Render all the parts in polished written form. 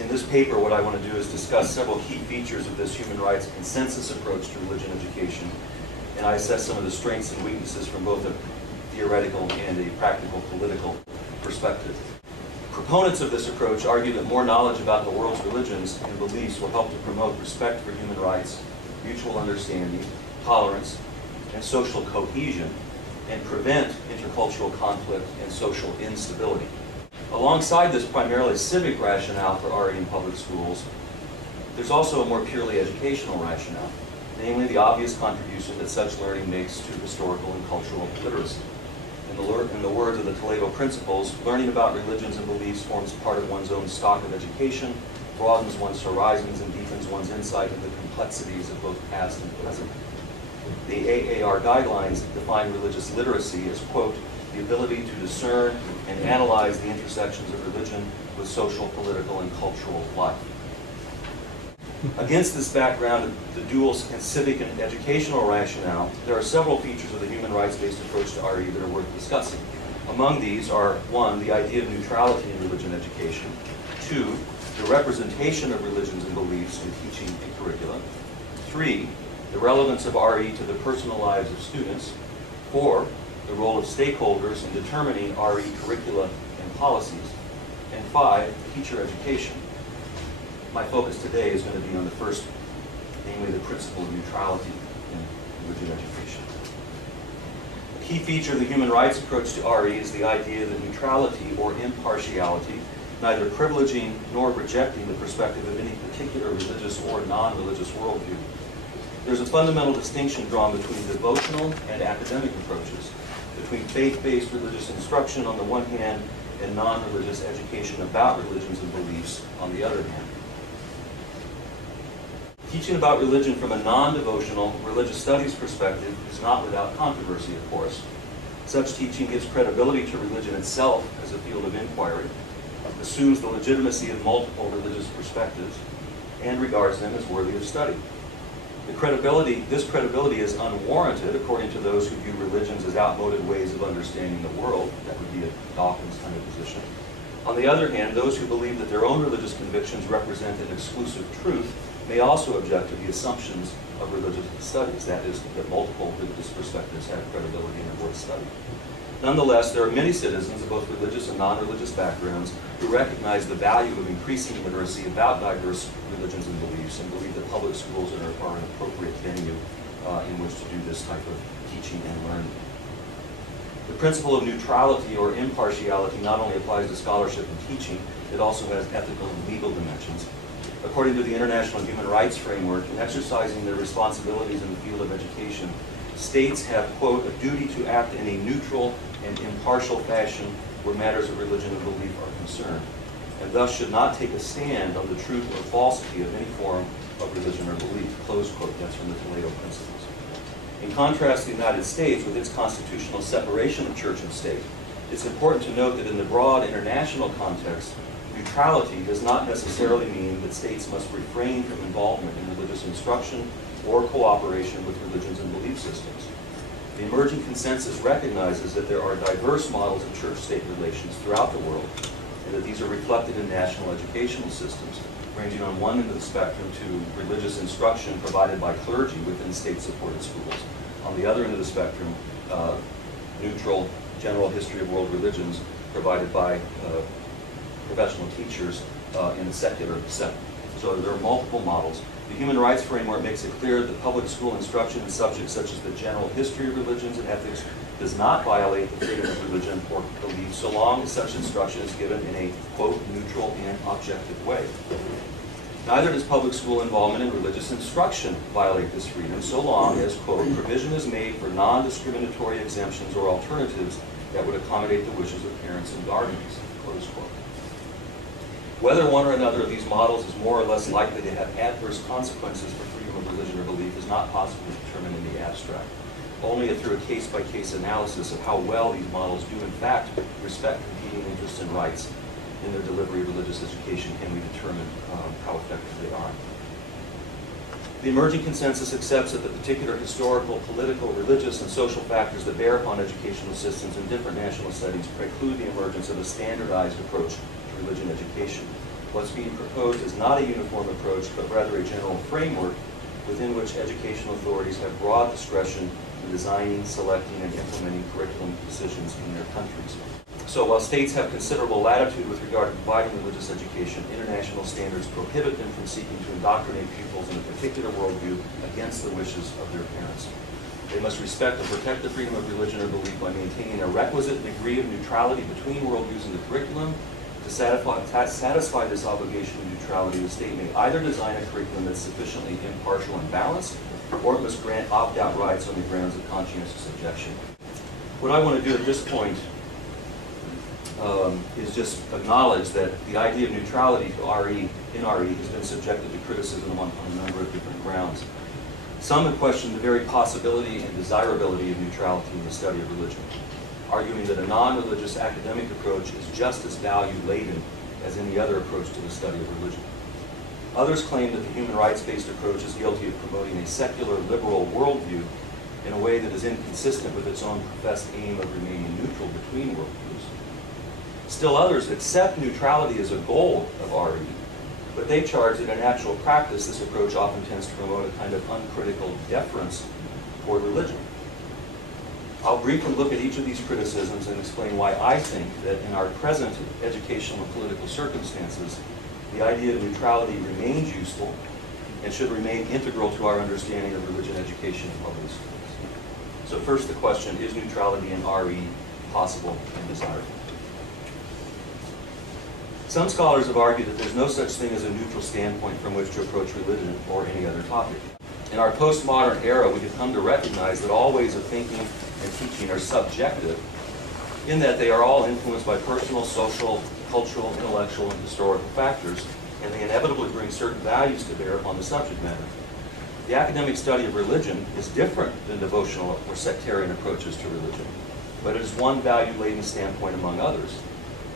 In this paper, what I want to do is discuss several key features of this human rights consensus approach to religion education, and I assess some of the strengths and weaknesses from both a theoretical and a practical political perspective. Proponents of this approach argue that more knowledge about the world's religions and beliefs will help to promote respect for human rights, mutual understanding, tolerance, and social cohesion, and prevent intercultural conflict and social instability. Alongside this primarily civic rationale for RE in public schools, there's also a more purely educational rationale, namely the obvious contribution that such learning makes to historical and cultural literacy. In the words of the Toledo Principles, learning about religions and beliefs forms part of one's own stock of education, broadens one's horizons, and deepens one's insight into the complexities of both past and present. The AAR guidelines define religious literacy as, quote, the ability to discern and analyze the intersections of religion with social, political, and cultural life. Against this background, the dual and civic and educational rationale, there are several features of the human rights-based approach to RE that are worth discussing. Among these are, 1, the idea of neutrality in religion education, 2, the representation of religions and beliefs in teaching and curricula, 3, the relevance of RE to the personal lives of students, 4, the role of stakeholders in determining RE curricula and policies, and 5, teacher education. My focus today is going to be on the first, namely the principle of neutrality in religion education. A key feature of the human rights approach to RE is the idea that neutrality or impartiality, neither privileging nor rejecting the perspective of any particular religious or non-religious worldview. There's a fundamental distinction drawn between devotional and academic approaches, between faith-based religious instruction on the one hand and non-religious education about religions and beliefs on the other hand. Teaching about religion from a non-devotional religious studies perspective is not without controversy, of course. Such teaching gives credibility to religion itself as a field of inquiry, assumes the legitimacy of multiple religious perspectives, and regards them as worthy of study. This credibility is unwarranted according to those who view religions as outmoded ways of understanding the world. That would be a Dawkins kind of position. On the other hand, those who believe that their own religious convictions represent an exclusive truth may also object to the assumptions of religious studies, that is, that multiple religious perspectives have credibility and are worth studying. Nonetheless, there are many citizens of both religious and non-religious backgrounds who recognize the value of increasing literacy about diverse religions and beliefs and believe that public schools are an appropriate venue in which to do this type of teaching and learning. The principle of neutrality or impartiality not only applies to scholarship and teaching, it also has ethical and legal dimensions. According to the International Human Rights Framework, in exercising their responsibilities in the field of education, states have, quote, a duty to act in a neutral and impartial fashion where matters of religion and belief are concerned, and thus should not take a stand on the truth or falsity of any form of religion or belief, close quote. That's from the Toledo Principles. In contrast to the United States, with its constitutional separation of church and state, it's important to note that in the broad international context, neutrality does not necessarily mean that states must refrain from involvement in religious instruction or cooperation with religions and belief systems. The emerging consensus recognizes that there are diverse models of church-state relations throughout the world, and that these are reflected in national educational systems, ranging on one end of the spectrum to religious instruction provided by clergy within state-supported schools. On the other end of the spectrum, neutral general history of world religions provided by professional teachers in a secular setting. So there are multiple models. The Human Rights Framework makes it clear that public school instruction in subjects such as the general history of religions and ethics does not violate the freedom of religion or belief so long as such instruction is given in a, quote, neutral and objective way. Neither does public school involvement in religious instruction violate this freedom so long as, quote, provision is made for non-discriminatory exemptions or alternatives that would accommodate the wishes of parents and guardians, close quote. Whether one or another of these models is more or less likely to have adverse consequences for freedom of religion or belief is not possible to determine in the abstract. Only through a case-by-case analysis of how well these models do in fact respect competing interests and rights in their delivery of religious education can we determine how effective they are. The emerging consensus accepts that the particular historical, political, religious, and social factors that bear upon educational systems in different national settings preclude the emergence of a standardized approach to religion education. What's being proposed is not a uniform approach, but rather a general framework within which educational authorities have broad discretion in designing, selecting, and implementing curriculum decisions in their countries. So while states have considerable latitude with regard to providing religious education, international standards prohibit them from seeking to indoctrinate pupils in a particular worldview against the wishes of their parents. They must respect and protect the freedom of religion or belief by maintaining a requisite degree of neutrality between worldviews in the curriculum. To satisfy this obligation of neutrality, the state may either design a curriculum that's sufficiently impartial and balanced, or it must grant opt-out rights on the grounds of conscientious objection. What I want to do at this point is just acknowledge that the idea of neutrality to RE has been subjected to criticism on a number of different grounds. Some have questioned the very possibility and desirability of neutrality in the study of religion, arguing that a non-religious academic approach is just as value-laden as any other approach to the study of religion. Others claim that the human rights-based approach is guilty of promoting a secular liberal worldview in a way that is inconsistent with its own professed aim of remaining neutral between worldviews. Still others accept neutrality as a goal of RE, but they charge that in actual practice this approach often tends to promote a kind of uncritical deference toward religion. I'll briefly look at each of these criticisms and explain why I think that in our present educational and political circumstances, the idea of neutrality remains useful and should remain integral to our understanding of religion education in public schools. So first the question, is neutrality in RE possible and desirable? Some scholars have argued that there's no such thing as a neutral standpoint from which to approach religion or any other topic. In our postmodern era, we have come to recognize that all ways of thinking and teaching are subjective, in that they are all influenced by personal, social, cultural, intellectual, and historical factors, and they inevitably bring certain values to bear upon the subject matter. The academic study of religion is different than devotional or sectarian approaches to religion, but it is one value-laden standpoint among others,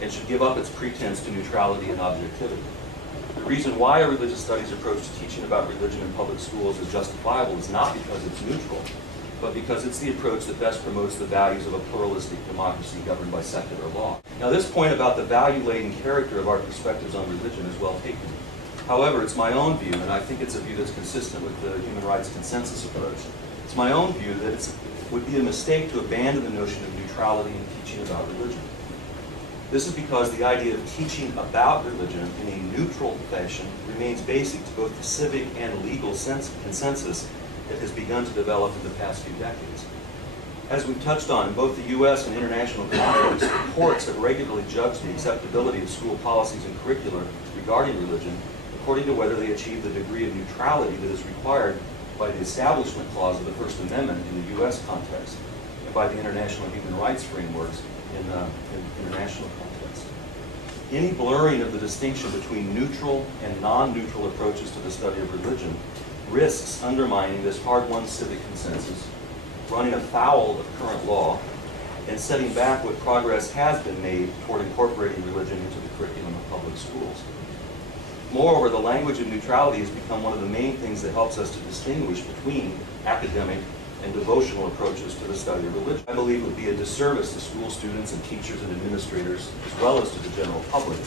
and should give up its pretense to neutrality and objectivity. The reason why a religious studies approach to teaching about religion in public schools is justifiable is not because it's neutral, but because it's the approach that best promotes the values of a pluralistic democracy governed by secular law. Now, this point about the value-laden character of our perspectives on religion is well taken. However, it's my own view, and I think it's a view that's consistent with the human rights consensus approach. It's my own view that it would be a mistake to abandon the notion of neutrality in teaching about religion. This is because the idea of teaching about religion in a neutral fashion remains basic to both the civic and legal consensus that has begun to develop in the past few decades. As we've touched on, in both the U.S. and international contexts, courts have regularly judged the acceptability of school policies and curricula regarding religion according to whether they achieve the degree of neutrality that is required by the Establishment Clause of the First Amendment in the U.S. context and by the international human rights frameworks in international context. Any blurring of the distinction between neutral and non-neutral approaches to the study of religion risks undermining this hard-won civic consensus, running afoul of current law, and setting back what progress has been made toward incorporating religion into the curriculum of public schools. Moreover, the language of neutrality has become one of the main things that helps us to distinguish between academic and devotional approaches to the study of religion. I believe it would be a disservice to school students and teachers and administrators, as well as to the general public,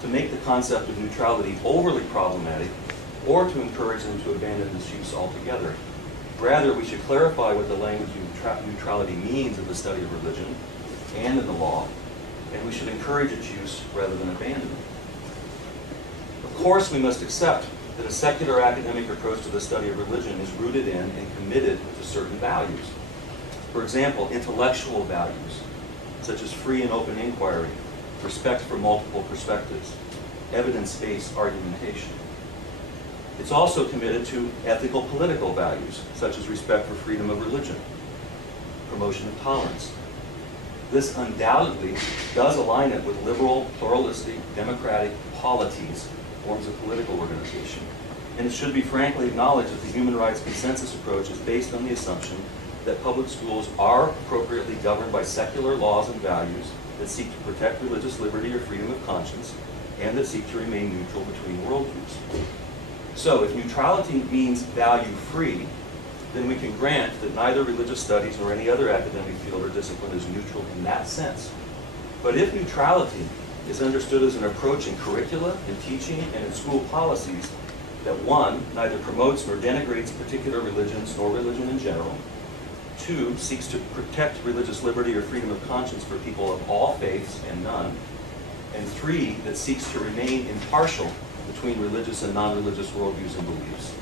to make the concept of neutrality overly problematic or to encourage them to abandon this use altogether. Rather, we should clarify what the language of neutrality means in the study of religion and in the law, and we should encourage its use rather than abandon it. Of course, we must accept that a secular academic approach to the study of religion is rooted in and committed to certain values. For example, intellectual values, such as free and open inquiry, respect for multiple perspectives, evidence-based argumentation. It's also committed to ethical political values, such as respect for freedom of religion, promotion of tolerance. This undoubtedly does align it with liberal, pluralistic, democratic polities, forms of political organization. And it should be frankly acknowledged that the human rights consensus approach is based on the assumption that public schools are appropriately governed by secular laws and values that seek to protect religious liberty or freedom of conscience, and that seek to remain neutral between worldviews. So if neutrality means value-free, then we can grant that neither religious studies nor any other academic field or discipline is neutral in that sense. But if neutrality is understood as an approach in curricula, in teaching, and in school policies that, one, neither promotes nor denigrates particular religions nor religion in general, two, seeks to protect religious liberty or freedom of conscience for people of all faiths and none, and three, that seeks to remain impartial between religious and non-religious worldviews and beliefs.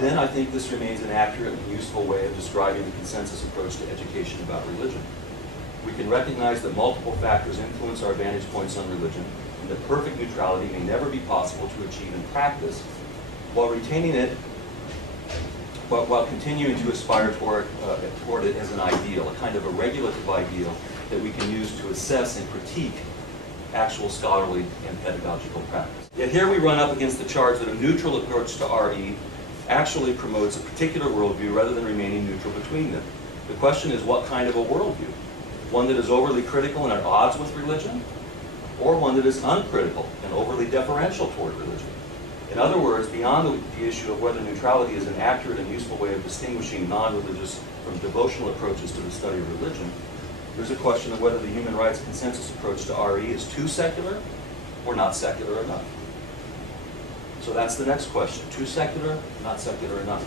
Then I think this remains an accurate and useful way of describing the consensus approach to education about religion. We can recognize that multiple factors influence our vantage points on religion, and that perfect neutrality may never be possible to achieve in practice, while retaining it, while continuing to aspire toward it as an ideal, a kind of a regulative ideal that we can use to assess and critique actual scholarly and pedagogical practice. Yet here we run up against the charge that a neutral approach to RE actually promotes a particular worldview rather than remaining neutral between them. The question is, what kind of a worldview? One that is overly critical and at odds with religion, or one that is uncritical and overly deferential toward religion? In other words, beyond the issue of whether neutrality is an accurate and useful way of distinguishing non-religious from devotional approaches to the study of religion, there's a question of whether the human rights consensus approach to RE is too secular or not secular enough. So that's the next question. Too secular, not secular enough.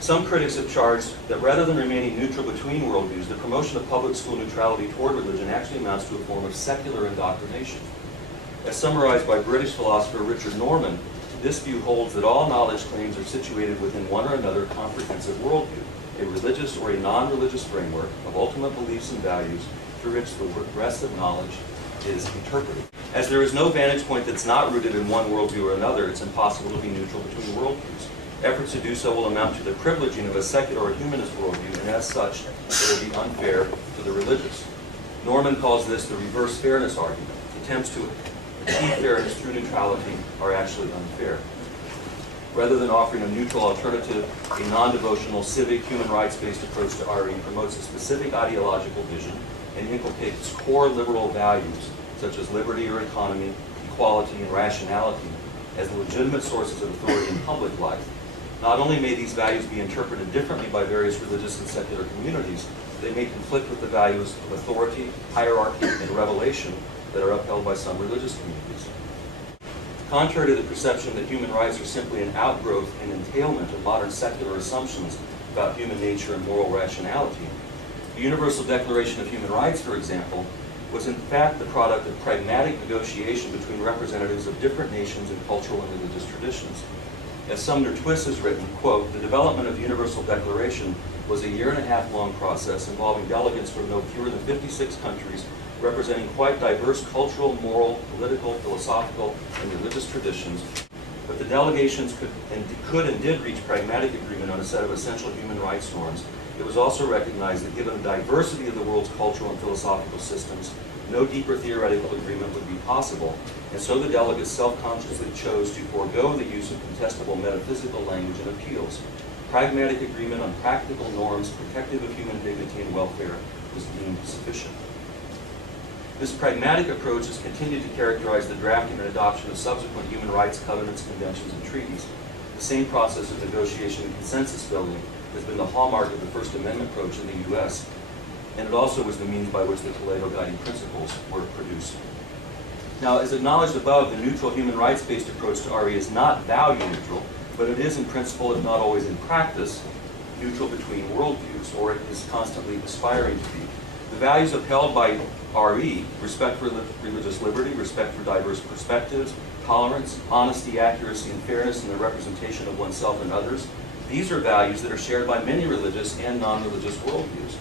Some critics have charged that rather than remaining neutral between worldviews, the promotion of public school neutrality toward religion actually amounts to a form of secular indoctrination. As summarized by British philosopher Richard Norman, this view holds that all knowledge claims are situated within one or another comprehensive worldview, a religious or a non-religious framework of ultimate beliefs and values through which the rest of knowledge is interpreted. As there is no vantage point that's not rooted in one worldview or another, it's impossible to be neutral between worldviews. Efforts to do so will amount to the privileging of a secular or humanist worldview, and as such, it will be unfair to the religious. Norman calls this the reverse fairness argument. Attempts to achieve fairness through neutrality are actually unfair. Rather than offering a neutral alternative, a non-devotional, civic, human rights-based approach to RE promotes a specific ideological vision and inculcates core liberal values such as liberty or economy, equality, and rationality as the legitimate sources of authority in public life. Not only may these values be interpreted differently by various religious and secular communities, they may conflict with the values of authority, hierarchy, and revelation that are upheld by some religious communities. Contrary to the perception that human rights are simply an outgrowth and entailment of modern secular assumptions about human nature and moral rationality, the Universal Declaration of Human Rights, for example, was in fact the product of pragmatic negotiation between representatives of different nations and cultural and religious traditions. As Sumner Twist has written, quote, "The development of the Universal Declaration was a 1.5-year-long process involving delegates from no fewer than 56 countries representing quite diverse cultural, moral, political, philosophical, and religious traditions, but the delegations could and did reach pragmatic agreement on a set of essential human rights norms. It was also recognized that given the diversity of the world's cultural and philosophical systems, no deeper theoretical agreement would be possible, and so the delegates self-consciously chose to forego the use of contestable metaphysical language and appeals. Pragmatic agreement on practical norms protective of human dignity and welfare was deemed sufficient." This pragmatic approach has continued to characterize the drafting and adoption of subsequent human rights covenants, conventions, and treaties. The same process of negotiation and consensus building has been the hallmark of the First Amendment approach in the U.S., and it also was the means by which the Toledo Guiding Principles were produced. Now, as acknowledged above, the neutral human rights-based approach to RE is not value neutral, but it is in principle, if not always in practice, neutral between worldviews, or it is constantly aspiring to be. The values upheld by RE, respect for religious liberty, respect for diverse perspectives, tolerance, honesty, accuracy, and fairness in the representation of oneself and others, these are values that are shared by many religious and non-religious worldviews.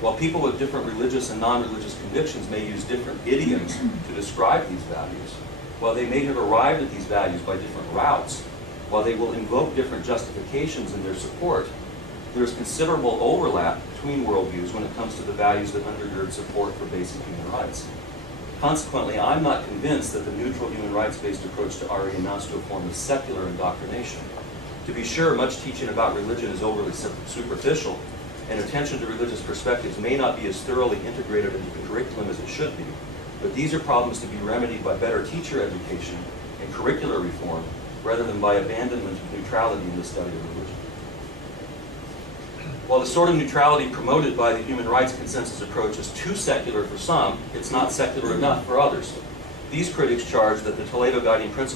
While people with different religious and non-religious convictions may use different idioms to describe these values, while they may have arrived at these values by different routes, while they will invoke different justifications in their support, there is considerable overlap between worldviews when it comes to the values that undergird support for basic human rights. Consequently, I'm not convinced that the neutral human rights-based approach to RE amounts to a form of secular indoctrination. To be sure, much teaching about religion is overly superficial, and attention to religious perspectives may not be as thoroughly integrated into the curriculum as it should be, but these are problems to be remedied by better teacher education and curricular reform, rather than by abandonment of neutrality in the study of religion. While the sort of neutrality promoted by the human rights consensus approach is too secular for some, it's not secular enough for others. These critics charge that the Toledo Guiding Principles